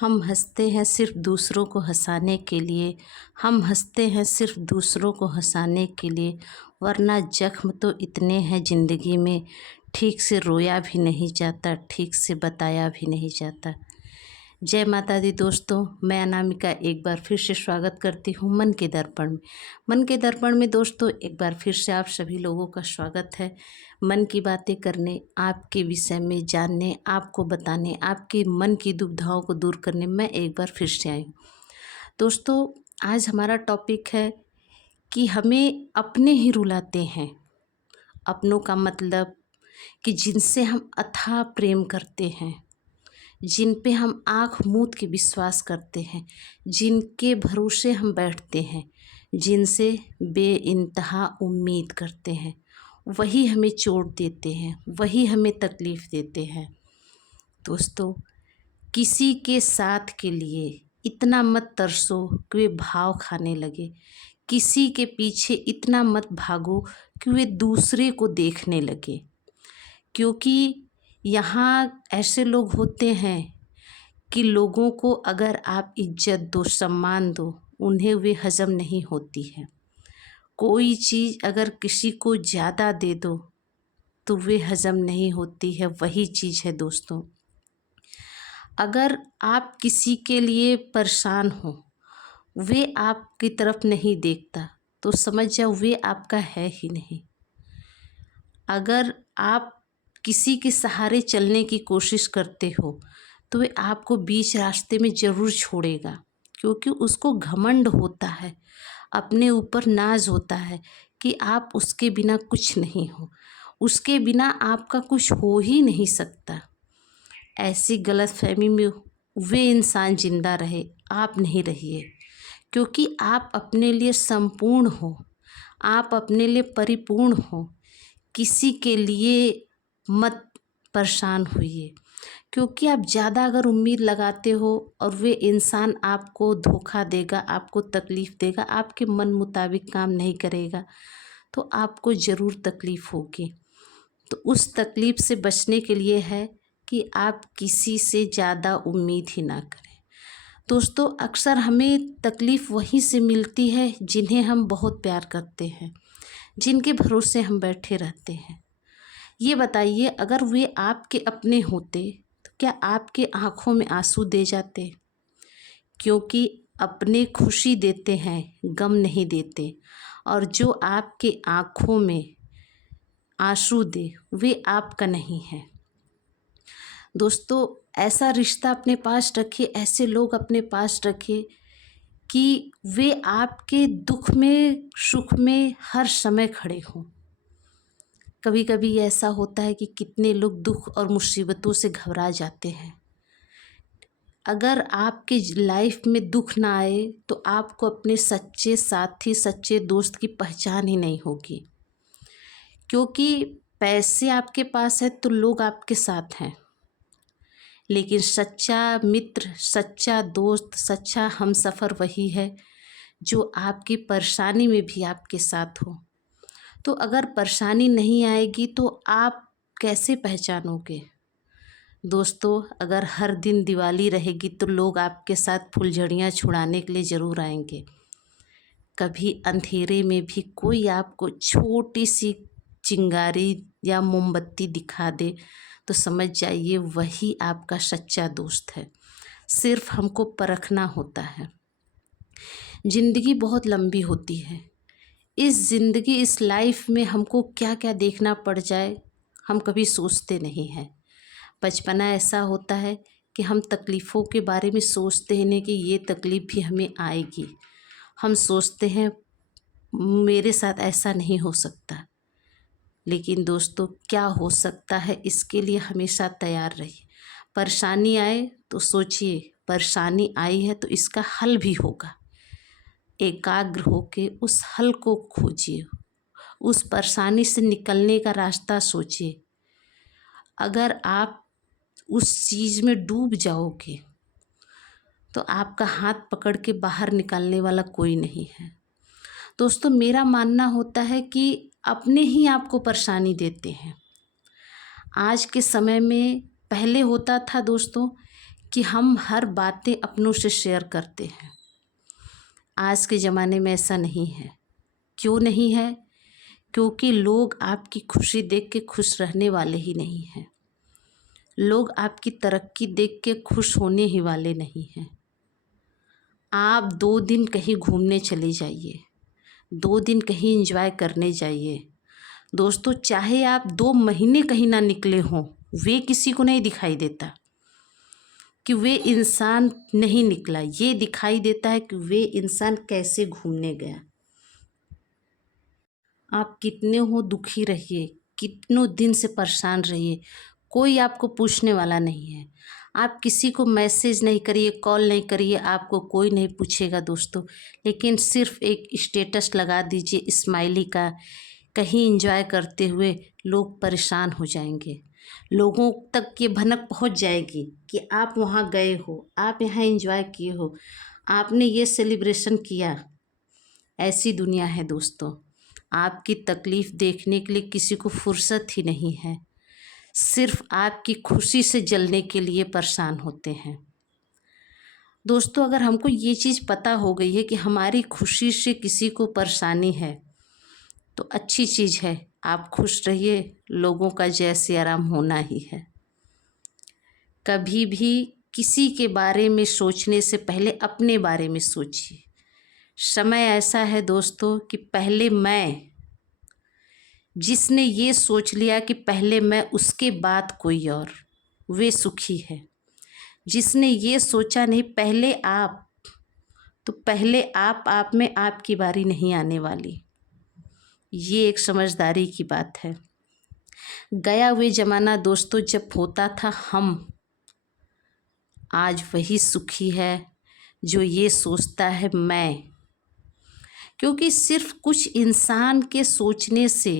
हम हंसते हैं सिर्फ दूसरों को हंसाने के लिए। हम हंसते हैं सिर्फ दूसरों को हंसाने के लिए, वरना जख्म तो इतने हैं ज़िंदगी में, ठीक से रोया भी नहीं जाता, ठीक से बताया भी नहीं जाता। जय माता दी दोस्तों, मैं अनामिका एक बार फिर से स्वागत करती हूँ मन के दर्पण में। मन के दर्पण में दोस्तों एक बार फिर से आप सभी लोगों का स्वागत है। मन की बातें करने, आपके विषय में जानने, आपको बताने, आपके मन की दुविधाओं को दूर करने मैं एक बार फिर से आई हूँ। दोस्तों आज हमारा टॉपिक है कि हमें अपने ही रुलाते हैं। अपनों का मतलब कि जिनसे हम अथाह प्रेम करते हैं, जिन पे हम आँख मूंद के विश्वास करते हैं, जिनके भरोसे हम बैठते हैं, जिनसे बेइंतहा उम्मीद करते हैं, वही हमें चोट देते हैं, वही हमें तकलीफ़ देते हैं। दोस्तों किसी के साथ के लिए इतना मत तरसो कि वे भाव खाने लगे। किसी के पीछे इतना मत भागो कि वे दूसरे को देखने लगे, क्योंकि यहाँ ऐसे लोग होते हैं कि लोगों को अगर आप इज्जत दो, सम्मान दो, उन्हें वे हज़म नहीं होती है। कोई चीज़ अगर किसी को ज़्यादा दे दो तो वे हज़म नहीं होती है। वही चीज़ है दोस्तों, अगर आप किसी के लिए परेशान हो, वे आपकी तरफ नहीं देखता तो समझ जाओ वे आपका है ही नहीं। अगर आप किसी के सहारे चलने की कोशिश करते हो तो वे आपको बीच रास्ते में ज़रूर छोड़ेगा, क्योंकि उसको घमंड होता है, अपने ऊपर नाज होता है कि आप उसके बिना कुछ नहीं हो, उसके बिना आपका कुछ हो ही नहीं सकता। ऐसी गलतफहमी में वे इंसान जिंदा रहे, आप नहीं रहिए, क्योंकि आप अपने लिए संपूर्ण हो, आप अपने लिए परिपूर्ण हो। किसी के लिए मत परेशान होइए, क्योंकि आप ज़्यादा अगर उम्मीद लगाते हो और वे इंसान आपको धोखा देगा, आपको तकलीफ़ देगा, आपके मन मुताबिक काम नहीं करेगा तो आपको ज़रूर तकलीफ़ होगी। तो उस तकलीफ़ से बचने के लिए है कि आप किसी से ज़्यादा उम्मीद ही ना करें। दोस्तों अक्सर हमें तकलीफ़ वहीं से मिलती है जिन्हें हम बहुत प्यार करते हैं, जिनके भरोसे हम बैठे रहते हैं। ये बताइए, अगर वे आपके अपने होते तो क्या आपके आँखों में आंसू दे जाते? क्योंकि अपने खुशी देते हैं, गम नहीं देते, और जो आपके आँखों में आंसू दे वे आपका नहीं है। दोस्तों ऐसा रिश्ता अपने पास रखिए, ऐसे लोग अपने पास रखिए कि वे आपके दुख में, सुख में हर समय खड़े हों। कभी कभी ऐसा होता है कि कितने लोग दुख और मुसीबतों से घबरा जाते हैं। अगर आपके लाइफ में दुख ना आए तो आपको अपने सच्चे साथी, सच्चे दोस्त की पहचान ही नहीं होगी, क्योंकि पैसे आपके पास है तो लोग आपके साथ हैं, लेकिन सच्चा मित्र, सच्चा दोस्त, सच्चा हमसफ़र वही है जो आपकी परेशानी में भी आपके साथ हो। तो अगर परेशानी नहीं आएगी तो आप कैसे पहचानोगे? दोस्तों अगर हर दिन दिवाली रहेगी तो लोग आपके साथ फुलझड़ियाँ छुड़ाने के लिए ज़रूर आएंगे। कभी अंधेरे में भी कोई आपको छोटी सी चिंगारी या मोमबत्ती दिखा दे तो समझ जाइए वही आपका सच्चा दोस्त है। सिर्फ हमको परखना होता है। ज़िंदगी बहुत लंबी होती है। इस ज़िंदगी, इस लाइफ में हमको क्या क्या देखना पड़ जाए हम कभी सोचते नहीं हैं। बचपना ऐसा होता है कि हम तकलीफ़ों के बारे में सोचते हैं नहीं कि ये तकलीफ़ भी हमें आएगी। हम सोचते हैं मेरे साथ ऐसा नहीं हो सकता, लेकिन दोस्तों क्या हो सकता है इसके लिए हमेशा तैयार रहिए। परेशानी आए तो सोचिए परेशानी आई है तो इसका हल भी होगा। एकाग्र होके उस हल को खोजिए, उस परेशानी से निकलने का रास्ता सोचिए। अगर आप उस चीज़ में डूब जाओगे तो आपका हाथ पकड़ के बाहर निकालने वाला कोई नहीं है। दोस्तों मेरा मानना होता है कि अपने ही आपको परेशानी देते हैं। आज के समय में, पहले होता था दोस्तों कि हम हर बातें अपनों से शेयर करते हैं। आज के ज़माने में ऐसा नहीं है। क्यों नहीं है? क्योंकि लोग आपकी खुशी देख के खुश रहने वाले ही नहीं हैं। लोग आपकी तरक्की देख के खुश होने ही वाले नहीं हैं। आप 2 दिन कहीं घूमने चले जाइए, 2 दिन कहीं एंजॉय करने जाइए। दोस्तों, चाहे आप 2 महीने कहीं ना निकले हों, वे किसी को नहीं दिखाई देता कि वे इंसान नहीं निकला। ये दिखाई देता है कि वे इंसान कैसे घूमने गया। आप कितने हो दुखी रहिए, कितनों दिन से परेशान रहिए, कोई आपको पूछने वाला नहीं है। आप किसी को मैसेज नहीं करिए, कॉल नहीं करिए, आपको कोई नहीं पूछेगा दोस्तों। लेकिन सिर्फ एक स्टेटस लगा दीजिए स्माइली का, कहीं एंजॉय करते हुए, लोग परेशान हो जाएंगे। लोगों तक ये भनक पहुंच जाएगी कि आप वहाँ गए हो, आप यहाँ एंजॉय किए हो, आपने ये सेलिब्रेशन किया। ऐसी दुनिया है दोस्तों। आपकी तकलीफ़ देखने के लिए किसी को फुर्सत ही नहीं है। सिर्फ आपकी खुशी से जलने के लिए परेशान होते हैं। दोस्तों, अगर हमको ये चीज़ पता हो गई है कि हमारी खुशी से किसी को परेशानी है, तो अच्छी चीज़ है। आप खुश रहिए, लोगों का जय सिया राम होना ही है। कभी भी किसी के बारे में सोचने से पहले अपने बारे में सोचिए। समय ऐसा है दोस्तों कि पहले मैं, जिसने ये सोच लिया कि पहले मैं उसके बाद कोई और, वे सुखी है। जिसने ये सोचा नहीं पहले आप, तो पहले आप में आपकी बारी नहीं आने वाली। ये एक समझदारी की बात है। गया हुए ज़माना दोस्तों जब होता था हम, आज वही सुखी है जो ये सोचता है मैं। क्योंकि सिर्फ कुछ इंसान के सोचने से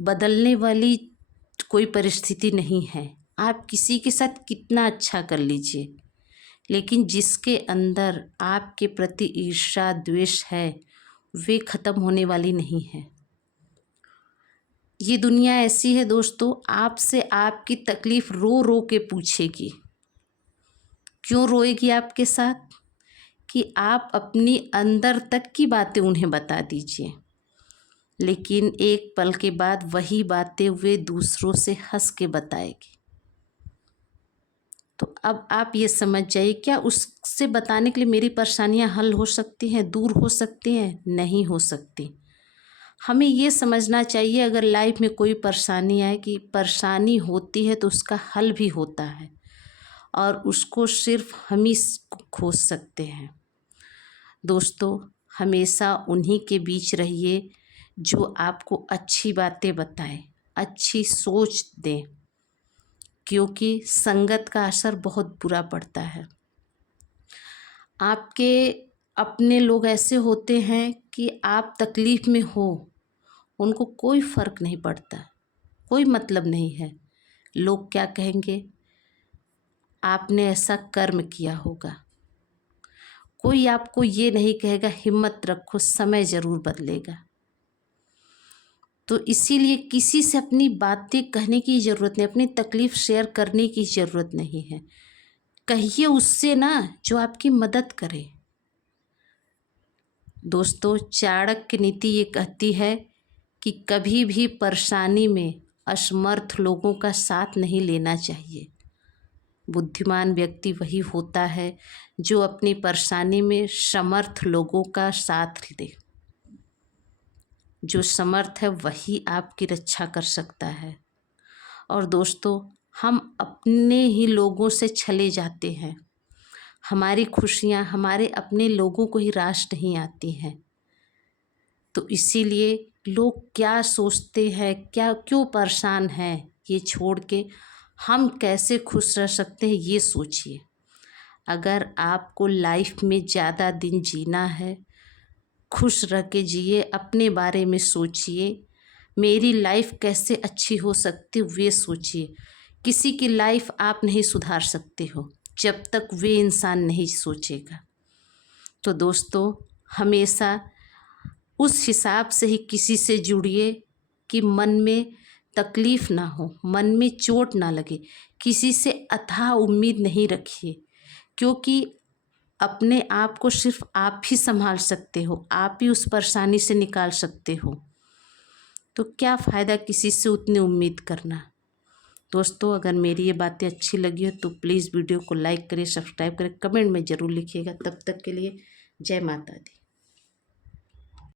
बदलने वाली कोई परिस्थिति नहीं है। आप किसी के साथ कितना अच्छा कर लीजिए, लेकिन जिसके अंदर आपके प्रति ईर्ष्या द्वेष है, वे ख़त्म होने वाली नहीं है। ये दुनिया ऐसी है दोस्तों, आपसे आपकी तकलीफ़ रो रो के पूछेगी। क्यों रोएगी आपके साथ? कि आप अपनी अंदर तक की बातें उन्हें बता दीजिए, लेकिन एक पल के बाद वही बातें वे दूसरों से हंस के बताएगी। तो अब आप ये समझ जाइए, क्या उससे बताने के लिए मेरी परेशानियां हल हो सकती हैं, दूर हो सकती हैं? नहीं हो सकती। हमें ये समझना चाहिए, अगर लाइफ में कोई परेशानी आए कि परेशानी होती है तो उसका हल भी होता है, और उसको सिर्फ हम ही खोज सकते हैं। दोस्तों, हमेशा उन्हीं के बीच रहिए जो आपको अच्छी बातें बताएं, अच्छी सोच दें, क्योंकि संगत का असर बहुत बुरा पड़ता है। आपके अपने लोग ऐसे होते हैं कि आप तकलीफ़ में हो, उनको कोई फ़र्क नहीं पड़ता, कोई मतलब नहीं है। लोग क्या कहेंगे? आपने ऐसा कर्म किया होगा। कोई आपको ये नहीं कहेगा हिम्मत रखो, समय ज़रूर बदलेगा। तो इसीलिए किसी से अपनी बातें कहने की ज़रूरत नहीं, अपनी तकलीफ़ शेयर करने की ज़रूरत नहीं है। कहिए उससे ना जो आपकी मदद करे। दोस्तों, चाणक्य नीति ये कहती है कि कभी भी परेशानी में असमर्थ लोगों का साथ नहीं लेना चाहिए। बुद्धिमान व्यक्ति वही होता है जो अपनी परेशानी में समर्थ लोगों का साथ दे। जो समर्थ है वही आपकी रक्षा कर सकता है। और दोस्तों, हम अपने ही लोगों से छले जाते हैं। हमारी खुशियाँ हमारे अपने लोगों को ही रास नहीं आती हैं। तो इसीलिए लोग क्या सोचते हैं, क्या क्यों परेशान हैं, ये छोड़ के हम कैसे खुश रह सकते हैं ये सोचिए। अगर आपको लाइफ में ज़्यादा दिन जीना है, खुश रह के जिए, अपने बारे में सोचिए। मेरी लाइफ कैसे अच्छी हो सकती वे सोचिए। किसी की लाइफ आप नहीं सुधार सकते हो जब तक वे इंसान नहीं सोचेगा। तो दोस्तों, हमेशा उस हिसाब से ही किसी से जुड़िए कि मन में तकलीफ़ ना हो, मन में चोट ना लगे, किसी से अथाह उम्मीद नहीं रखिए, क्योंकि अपने आप को सिर्फ आप ही संभाल सकते हो, आप ही उस परेशानी से निकाल सकते हो। तो क्या फ़ायदा किसी से उतनी उम्मीद करना। दोस्तों, अगर मेरी ये बातें अच्छी लगी हो तो प्लीज़ वीडियो को लाइक करें, सब्सक्राइब करें, कमेंट में ज़रूर लिखिएगा। तब तक के लिए जय माता दी।